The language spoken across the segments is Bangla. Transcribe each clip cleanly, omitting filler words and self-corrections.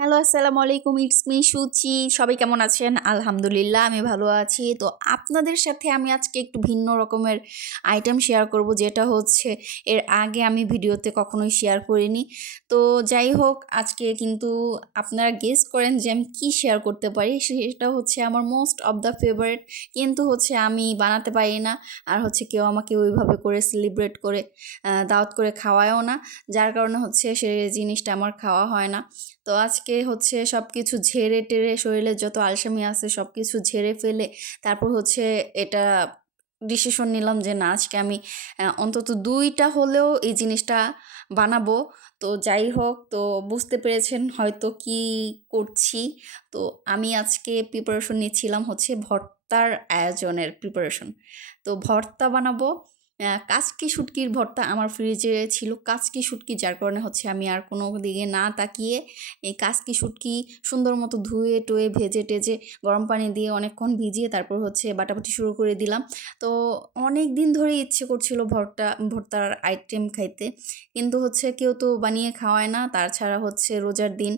হ্যালো, আসসালামু আলাইকুম। ইটস মি সুচি। সবাই কেমন আছেন? আলহামদুলিল্লাহ আমি ভালো আছি। তো আপনাদের সাথে আমি আজকে একটু ভিন্ন রকমের আইটেম শেয়ার করব, যেটা হচ্ছে এর আগে আমি ভিডিওতে কখনোই শেয়ার করিনি। তো যাই হোক, আজকে কিন্তু আপনারা গেস করেন যে আমি কী শেয়ার করতে পারি। সেটা হচ্ছে আমার মোস্ট অফ দ্য ফেভারিট, কিন্তু হচ্ছে আমি বানাতে পারি না। আর হচ্ছে কেউ আমাকে ওইভাবে করে সেলিব্রেট করে দাওয়াত করে খাওয়ায়ও না, যার কারণে হচ্ছে সে জিনিসটা আমার খাওয়া হয় না। তো আজকে হচ্ছে সব কিছু ঝেড়ে টেরে শরীরে যত আলসেমি আছে সব কিছু ঝেড়ে ফেলে তারপর হচ্ছে এটা ডিসিশন নিলাম যে না, আজকে আমি অন্তত ২টা হলেও এই জিনিসটা বানাবো। তো যাই হোক, তো বুঝতে পেরেছেন হয়তো কি করছি। তো আমি আজকে প্রিপারেশন নিচ্ছিলাম হচ্ছে ভর্তার আয়োজনের প্রিপারেশন। তো ভর্তা বানাবো। কাচকি শুটকির ভর্তা আমার ফ্রিজে ছিল, কাচকি শুটকি, যার কারণে হচ্ছে আমি আর কোনো দিকে না তাকিয়ে এই কাচকি শুটকি সুন্দর মতো ধুয়ে টুয়ে ভেজে টেজে গরম পানি দিয়ে অনেকক্ষণ ভিজিয়ে তারপর হচ্ছে বাটাবাটি শুরু করে দিলাম। তো অনেক দিন ধরে ইচ্ছে করছিল ভর্তার আইটেম খাইতে, কিন্তু হচ্ছে কেউ তো বানিয়ে খাওয়ায় না। তাছাড়া হচ্ছে রোজার দিন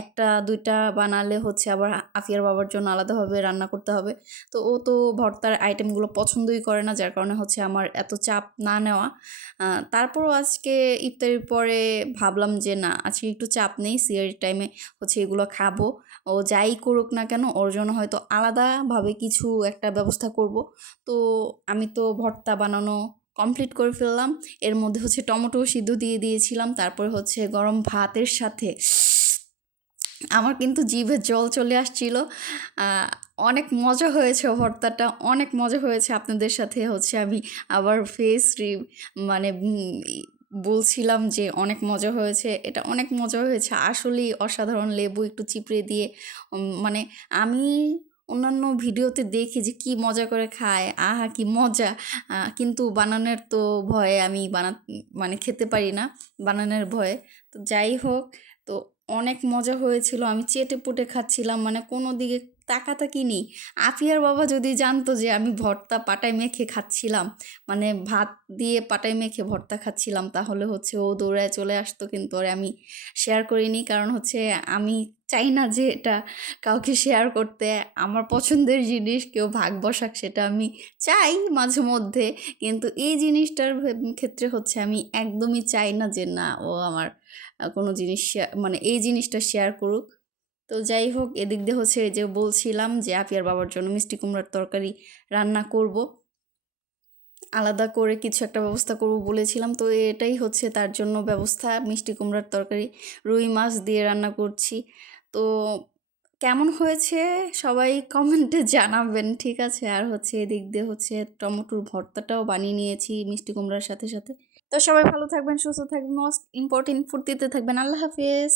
একটা দুইটা বানালে হচ্ছে আবার আফিয়ার বাবার জন্য আলাদাভাবে রান্না করতে হবে। তো ও তো ভর্তার আইটেমগুলো পছন্দই করে না, যার কারণে হচ্ছে আমার এত চাপ না নেওয়া। তারপরও আজকে ইফতারির পরে ভাবলাম যে না, আজকে একটু চাপ নেই, সিয়ারির টাইমে হচ্ছে এগুলো খাবো। ও যাই করুক না কেন ওর জন্য হয়তো আলাদাভাবে কিছু একটা ব্যবস্থা করব। তো আমি তো ভর্তা বানানো কমপ্লিট করে ফেললাম। এর মধ্যে হচ্ছে টমেটো সিদ্ধ দিয়ে দিয়েছিলাম। তারপরে হচ্ছে গরম ভাতের সাথে আমার কিন্তু জিভে জল চলে আসছিল। অনেক মজা হয়েছে ভর্তাটা, অনেক মজা হয়েছে। আপনাদের সাথে হচ্ছে আমি আবার মানে বলছিলাম যে অনেক মজা হয়েছে, এটা অনেক মজা হয়েছে আসলেই অসাধারণ। লেবু একটু চিপড়ে দিয়ে মানে আমি অন্যান্য ভিডিওতে দেখি যে কি মজা করে খায়, আহা কি মজা। কিন্তু বানানোর তো ভয়ে আমি মানে খেতে পারি না, বানানোর ভয়ে। তো যাই হোক, তো অনেক মজা হয়েছিল। আমি চেটে পুটে খাচ্ছিলাম, মানে কোনো দিকে তাকাতাকি নেই। আফিয়ার বাবা যদি জানতো যে আমি ভর্তা পাটায় মেখে খাচ্ছিলাম, মানে ভাত দিয়ে পাটায় মেখে ভর্তা খাচ্ছিলাম, তাহলে হচ্ছে ও দৌড়ায় চলে আসতো। কিন্তু ওরে আমি শেয়ার করিনি, কারণ হচ্ছে আমি চাই না যে এটা কাউকে শেয়ার করতে। আমার পছন্দের জিনিস কেউ ভাগ বসাক, সেটা আমি চাই মাঝে মধ্যে, কিন্তু এই জিনিসটার ক্ষেত্রে হচ্ছে আমি একদমই চাই না যে না, ও আমার কোনো জিনিস মানে এই জিনিসটা শেয়ার করুক। তো যাই হোক, এদিক দিয়ে হচ্ছে এই যে বলছিলাম যে আপিয়ার বাবার জন্য মিষ্টি কুমড়ার তরকারি রান্না করব, আলাদা করে কিছু একটা ব্যবস্থা করব বলেছিলাম। তো এটাই হচ্ছে তার জন্য ব্যবস্থা, মিষ্টি কুমড়ার তরকারি রুই মাছ দিয়ে রান্না করছি। তো কেমন হয়েছে সবাই কমেন্টে জানাবেন, ঠিক আছে? আর হচ্ছে এদিক দিয়ে হচ্ছে টমেটোর ভর্তাটাও বানিয়ে নিয়েছি মিষ্টি কুমড়ার সাথে সাথে। তো সবাই ভালো থাকবেন, সুস্থ থাকবেন, মোস্ট ইম্পর্টেন্ট ফুর্তিতে থাকবেন। আল্লাহ হাফেজ।